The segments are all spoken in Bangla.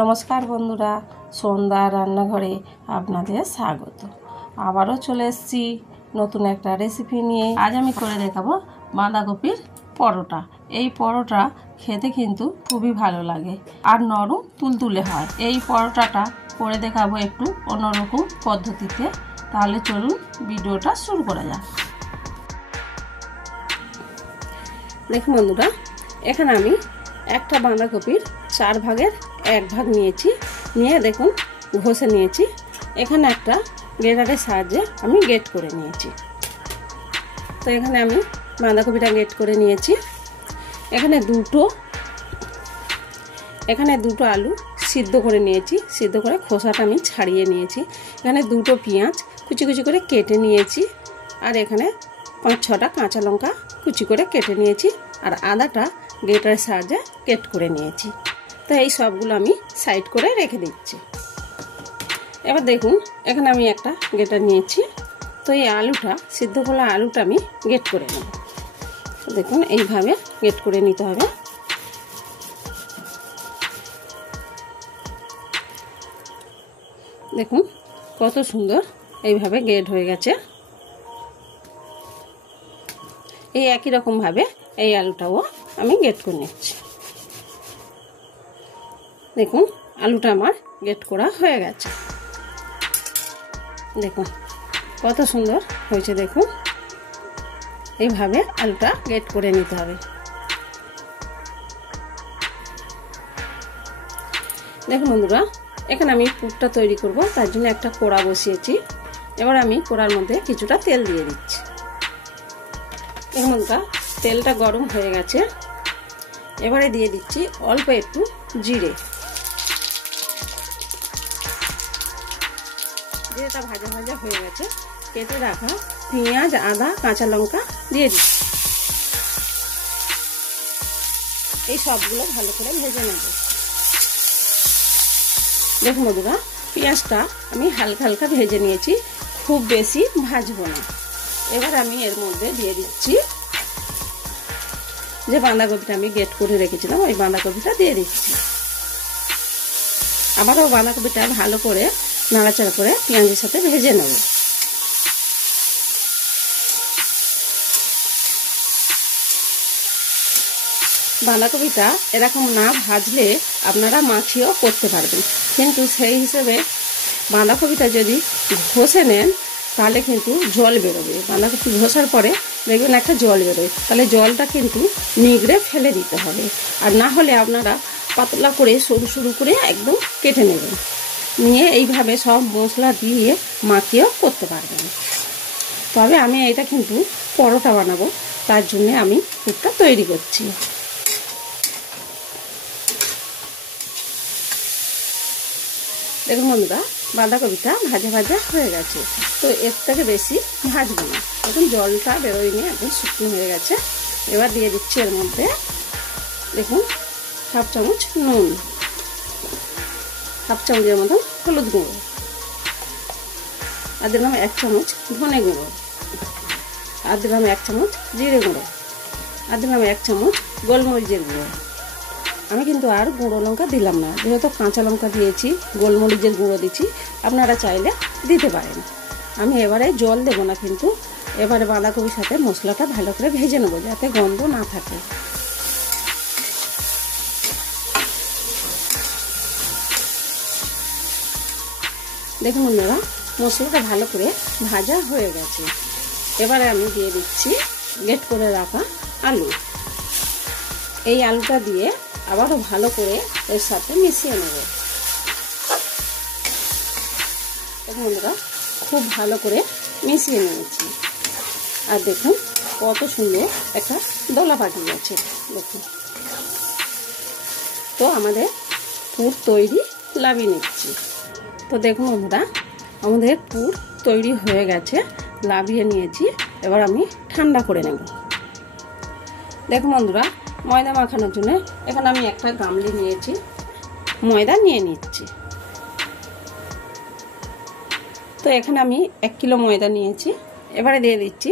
নমস্কার বন্ধুরা, সন্ধ্যা রান্নাঘরে আপনাদের স্বাগত। আবারও চলে এসেছি নতুন একটা রেসিপি নিয়ে। আজ আমি করে দেখাবো বাঁধাকপির পরোটা। এই পরোটা খেতে কিন্তু খুবই ভালো লাগে আর নরম তুলতুলে হয়। এই পরোটাটা করে দেখাবো একটু অন্যরকম পদ্ধতিতে। তাহলে চলুন ভিডিওটা শুরু করা যাক। দেখুন বন্ধুরা, এখানে আমি একটা বাঁধাকপির 4 ভাগের 1 ভাগ নিয়েছি। নিয়ে দেখুন ঘষে নিয়েছি। এখানে একটা গ্রেটারের সাহায্যে আমি গ্রেট করে নিয়েছি। তো এখানে আমি বাঁধাকপিটা গ্রেট করে নিয়েছি। এখানে দুটো আলু সিদ্ধ করে নিয়েছি। সিদ্ধ করে খোসাটা আমি ছাড়িয়ে নিয়েছি। এখানে 2টো পেঁয়াজ কুচি কুচি করে কেটে নিয়েছি। আর এখানে 5-6টা কাঁচা লঙ্কা কুচি করে কেটে নিয়েছি। আর আদাটা গ্রেটারের সাহায্যে গ্রেট করে নিয়েছি। তো এই সবগুলো আমি সাইড করে রেখে দিচ্ছি। এবার দেখুন এখানে আমি একটা গ্রেটার নিয়েছি। তো এই আলুটা সিদ্ধ করা আলুটা আমি গ্রেট করে নেব। দেখুন এইভাবে গ্রেট করে নিতে হবে। দেখুন কত সুন্দর এইভাবে গ্রেট হয়ে গেছে। এই একই রকম ভাবে এই আলুটাও আমি গ্রেট করে নিচ্ছি। দেখুন আলুটা আমার গ্রেট করা হয়ে গেছে। দেখুন কত সুন্দর হয়েছে। দেখুন এইভাবে আলুটা গ্রেট করে নিতে হবে। দেখুন বন্ধুরা, এখানে আমি পুরটা তৈরি করব, তার জন্য একটা কড়া বসিয়েছি। এবার আমি কড়ার মধ্যে কিছুটা তেল দিয়ে দিচ্ছি। দেখুন বন্ধুরা, তেলটা গরম হয়ে গেছে। এবারে দিয়ে দিচ্ছি অল্প একটু জিরে। জিরেটা ভাজা ভাজা হয়ে গেছে। কেটে রাখা পেঁয়াজ, আদা, কাঁচা লঙ্কা দিয়ে দিচ্ছি। এই সবগুলো ভালো করে ভেজে নেব। দেখুন বন্ধুরা, পেঁয়াজটা আমি হালকা হালকা ভেজে নিয়েছি, খুব বেশি ভাজবো না। এবার আমি এর মধ্যে দিয়ে দিচ্ছি যে বাঁধাকপিটা আমি গ্রেট করে রেখেছিলাম, ওই বাঁধাকপিটা দিয়ে দিচ্ছি। আবারও বাঁধাকপিটা ভালো করে নাড়াচাড়া করে পেঁয়াজের সাথে ভেজে নেব। বাঁধাকপিটা এরকম না ভাজলে আপনারা মাখিয়েও করতে পারবেন, কিন্তু সেই হিসেবে বাঁধাকপিটা যদি ঘষে নেন তাহলে কিন্তু জল বেরোবে। বাঁধাকপি ঘষার পরে দেখবেন একটা জল বেরোয়, তাহলে জলটা কিন্তু নিগড়ে ফেলে দিতে হবে। আর না হলে আপনারা পাতলা করে সরু সরু করে একদম কেটে নেবেন। নিয়ে এইভাবে সব মশলা দিয়ে মাখিয়েও করতে পারবেন। তবে আমি এটা কিন্তু পরোটা বানাবো, তার জন্য আমি পুরটা তৈরি করছি। দেখুন বন্ধুরা, বাঁধাকপিটা ভাজা ভাজা হয়ে গেছে। তো এর থেকে বেশি ভাজবো না। এখন জলটা বেরোয়নি, একদম শুকনো হয়ে গেছে। এবার দিয়ে দিচ্ছি এর মধ্যে দেখুন হাফ চামচ নুন, হাফ চামচের মতন হলুদ গুঁড়ো, আর দিলাম 1 চামচ ধনে গুঁড়ো, আর দিলাম 1 চামচ জিরে গুঁড়ো, আর দিলাম 1 চামচ গোলমরিচের গুঁড়ো। আমি কিন্তু আর গুঁড়ো লঙ্কা দিলাম না, যেহেতু কাঁচা লঙ্কা দিয়েছি, গোলমরিচের গুঁড়ো দিচ্ছি, আপনারা চাইলে দিতে পারেন। আমি এবারে জল দেবো না, কিন্তু এবারে বাঁধাকপির সাথে মশলাটা ভালো করে ভেজে নেবো যাতে গন্ধ না থাকে। দেখুন বন্ধুরা, মশলাটা ভালো করে ভাজা হয়ে গেছে। এবারে আমি দিয়ে দিচ্ছি গ্রেট করে রাখা আলু। এই আলুটা দিয়ে আবারও ভালো করে এর সাথে মিশিয়ে নেব। দেখুন বন্ধুরা, খুব ভালো করে মিশিয়ে নিয়েছি। আর দেখুন কত সুন্দর একটা দলা পাকিয়ে গেছে। দেখুন, তো আমাদের পুর তৈরি লাভিয়ে নিচ্ছি। তো দেখুন বন্ধুরা, আমাদের পুর তৈরি হয়ে গেছে, লাভিয়ে নিয়েছি। এবার আমি ঠান্ডা করে নেব। দেখুন বন্ধুরা, ময়দা মাখানোর জন্য এখানে আমি একটা গামলি নিয়েছি, ময়দা নিয়ে নিচ্ছি। তো এখানে আমি 1 কিলো ময়দা নিয়েছি। এবারে দিয়ে দিচ্ছি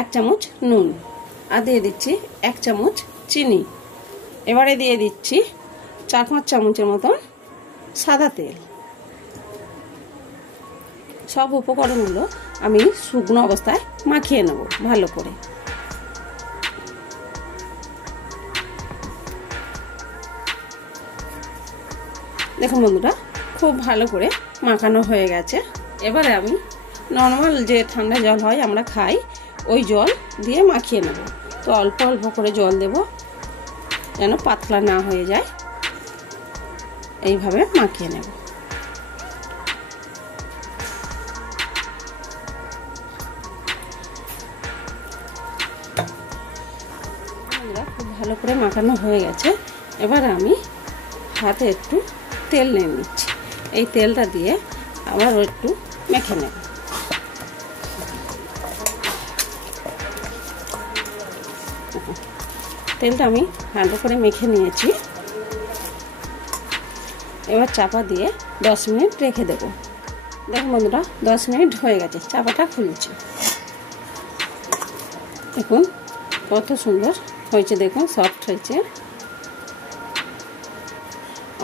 1 চামচ নুন, আর দিয়ে দিচ্ছি 1 চামচ চিনি। এবারে দিয়ে দিচ্ছি 4-5 চামচের মতন সাদা তেল। সব উপকরণগুলো আমি শুকনো অবস্থায় মাখিয়ে নেব ভালো করে। দেখুন বন্ধুরা, খুব ভালো করে মাখানো হয়ে গেছে। এবারে আমি নর্মাল যে ঠান্ডা জল হয় আমরা খাই, ওই জল দিয়ে মাখিয়ে নেব। তো অল্প অল্প করে জল দেব যেন পাতলা না হয়ে যায়, এইভাবে মাখিয়ে নেব। খুব ভালো করে মাখানো হয়ে গেছে। এবার আমি হাতে একটু তেল নিয়ে নিচ্ছি। এই তেলটা দিয়ে আবার একটু মেখে নেব। তেলটা আমি ভালো করে মেখে নিয়েছি। এবার চাপা দিয়ে 10 মিনিট রেখে দেব। দেখুন বন্ধুরা, 10 মিনিট হয়ে গেছে। চাপাটা খুলছি। দেখুন কত সুন্দর হয়েছে, দেখুন সফট হয়েছে।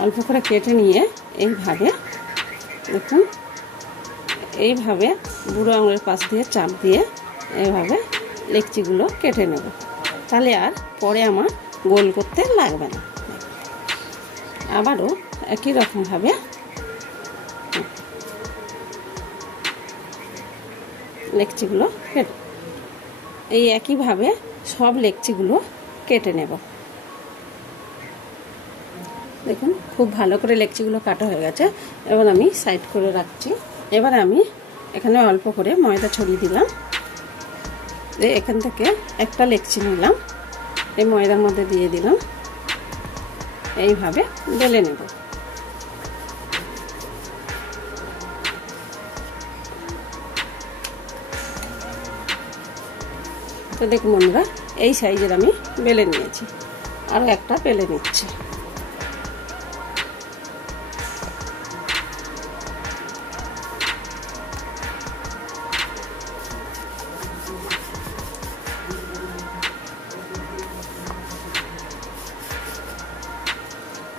অল্প করে কেটে নিয়ে এইভাবে দেখুন, এইভাবে বুড়ো আঙুলের পাশ দিয়ে চাপ দিয়ে এইভাবে লেকচিগুলো কেটে নেব। তাহলে আর পরে আমার গোল করতে লাগবে না। আবারও একই রকমভাবে লেকচিগুলো কেটে, এই একইভাবে সব লেকচিগুলো কেটে নেব। দেখুন খুব ভালো করে লেকচিগুলো কাটা হয়ে গেছে। এবার আমি সাইড করে রাখছি। এবার আমি এখানে অল্প করে ময়দা ছড়িয়ে দিলাম। এখান থেকে একটা লেকচি নিলাম, এই ময়দার মধ্যে দিয়ে দিলাম। এইভাবে বেলে নেব। তো দেখুন বন্ধুরা, এই সাইজের আমি বেলে নিয়েছি। আরও একটা বেলে নিচ্ছি।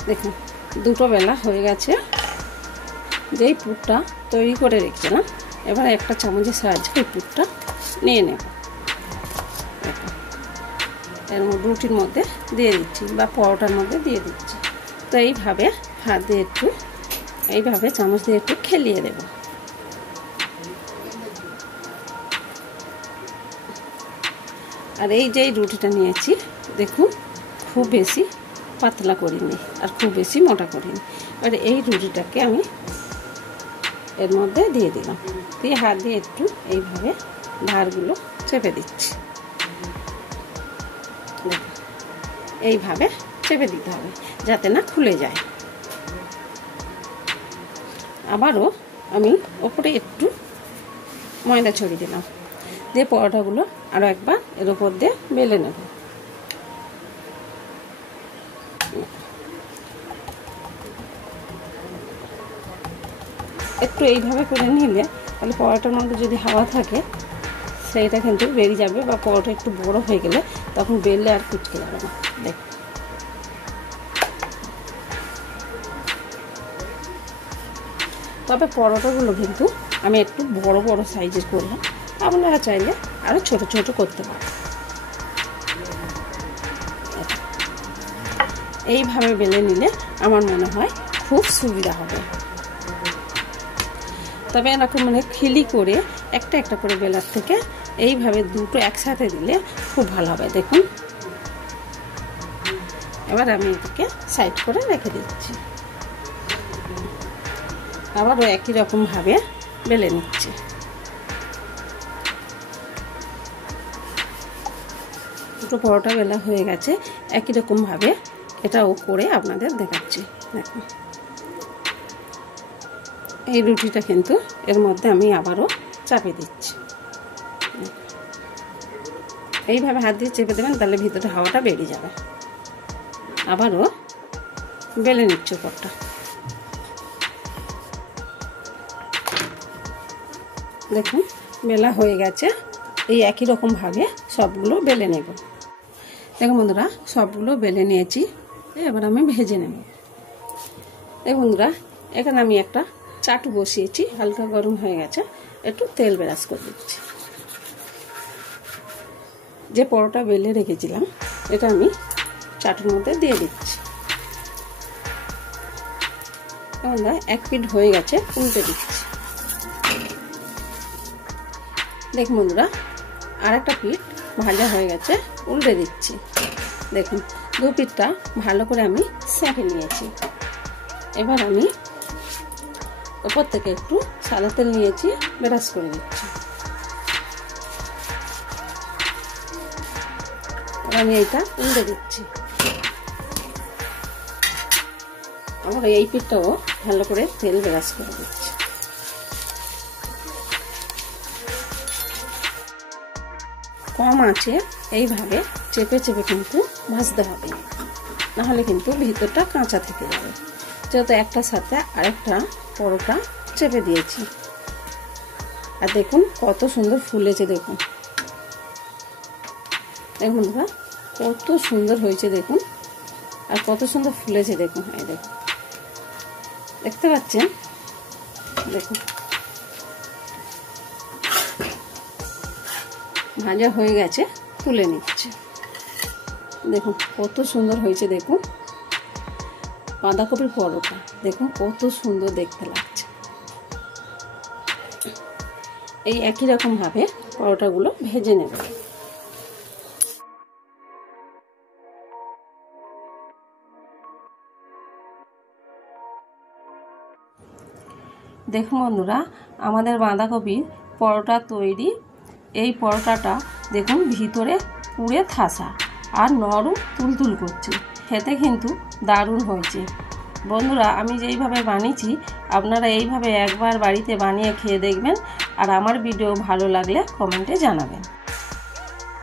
দেখুন দুটো বেলা হয়ে গেছে। যেই পুরটা তৈরি করে রেখেছিলাম, এবার একটা চামচের সাহায্যে এই পুরটা নিয়ে নেব। এর রুটির মধ্যে দিয়ে দিচ্ছি বা পরোটার মধ্যে দিয়ে দিচ্ছি। তো এইভাবে হাত দিয়ে একটু, এইভাবে চামচ দিয়ে একটু খেলিয়ে দেব। আর এই যে রুটিটা নিয়েছি, দেখুন খুব বেশি পাতলা করিনি আর খুব বেশি মোটা করিনি। আর এই রুটিটাকে আমি এর মধ্যে দিয়ে দিলাম। দিয়ে হাত দিয়ে একটু এইভাবে ধারগুলো চেপে দিচ্ছি। এইভাবে চেপে দিতে হবে যাতে না খুলে যায়। আবারও আমি ওপরে একটু ময়দা ছড়িয়ে দিলাম। দিয়ে পরোটাগুলো আরও একবার এর ওপর দিয়ে বেলে নেব। একটু এইভাবে করে নিলে তাহলে পরোটার মধ্যে যদি হাওয়া থাকে সেইটা কিন্তু বেরিয়ে যাবে, বা পরোটা একটু বড় হয়ে গেলে তখন বেললে আর কুচকে যাবে না। দেখ, তবে পরোটাগুলো কিন্তু আমি একটু বড় বড় সাইজের করলাম। আপনারা চাইলে আরও ছোট ছোট করতে পারেন। এইভাবে বেলে নিলে আমার মনে হয় খুব সুবিধা হবে। তবে এরকম মানে খিলি করে একটা একটা করে বেলার থেকে এইভাবে দুটো একসাথে দিলে খুব ভালো হবে। দেখুন এবার আমি এটাকে সাইড করে রেখে দিচ্ছি। আবারও একই রকমভাবে বেলে নিচ্ছি। দুটো পরোটা বেলা হয়ে গেছে। একই রকমভাবে এটাও করে আপনাদের দেখাচ্ছি। দেখুন এই রুটিটা কিন্তু এর মধ্যে আমি আবারও চাপে দিচ্ছি। এইভাবে হাত দিয়ে চেপে দেবেন, তাহলে ভিতরে হাওয়াটা বেরিয়ে যাবে। আবারও বেলে নিচ্ছি উপরটা। দেখুন বেলা হয়ে গেছে। এই একই রকমভাবে সবগুলো বেলে নেব। দেখুন বন্ধুরা, সবগুলো বেলে নিয়েছি। এবার আমি ভেজে নেব। দেখুন বন্ধুরা, এখানে আমি একটা চাটু বসিয়েছি, হালকা গরম হয়ে গেছে, একটু তেল ব্রাশ করে দিচ্ছি। যে পরোটা বেলে রেখেছিলাম এটা আমি চাটুর মধ্যে দিয়ে দিচ্ছি। আমরা এক পিঠ হয়ে গেছে, উল্টে দিচ্ছি। দেখুন বন্ধুরা, আর একটা পিঠ ভাজা হয়ে গেছে, উল্টে দিচ্ছি। দেখুন দু পিঠটা ভালো করে আমি সেঁকে নিয়েছি। এবার আমি উপর থেকে একটু সাদা তেল নিয়েছি, ব্রাশ করে দিচ্ছি। আমি এইটা উল্টে দিচ্ছি। আমরা এই পিঠটাও ভালো করে তেল ব্রাশ করে দিচ্ছি। কম আঁচে এইভাবে চেপে চেপে কিন্তু ভাজতে হবে, নাহলে কিন্তু ভিতরটা কাঁচা থেকে যাবে। যেহেতু একটার সাথে আরেকটা পরোটা চেপে দিয়েছি। আর দেখুন কত সুন্দর ফুলেছে, দেখুন দেখুন বন্ধুরা কত সুন্দর হয়েছে, দেখুন আর কত সুন্দর ফুলেছে, দেখুন। এই দেখুন, দেখতে পাচ্ছেন, দেখুন ভাজা হয়ে গেছে, তুলে নিচ্ছে। দেখুন কত সুন্দর হয়েছে, দেখুন বাঁধাকপির পরোটা, দেখুন কত সুন্দর দেখতে লাগছে। এই একই রকম ভাবে পরোটাগুলো ভেজে নেব। দেখুন বন্ধুরা, আমাদের বাঁধাকপির পরোটা তৈরি। এই পরোটাটা দেখুন ভিতরে পুড়ে থাসা আর নরম তুলতুল করছে, খেতে কিন্তু দারুণ হয়েছে। বন্ধুরা, আমি যেইভাবে বানিয়েছি আপনারা এইভাবে একবার বাড়িতে বানিয়ে খেয়ে দেখবেন। আর আমার ভিডিও ভালো লাগলে কমেন্টে জানাবেন।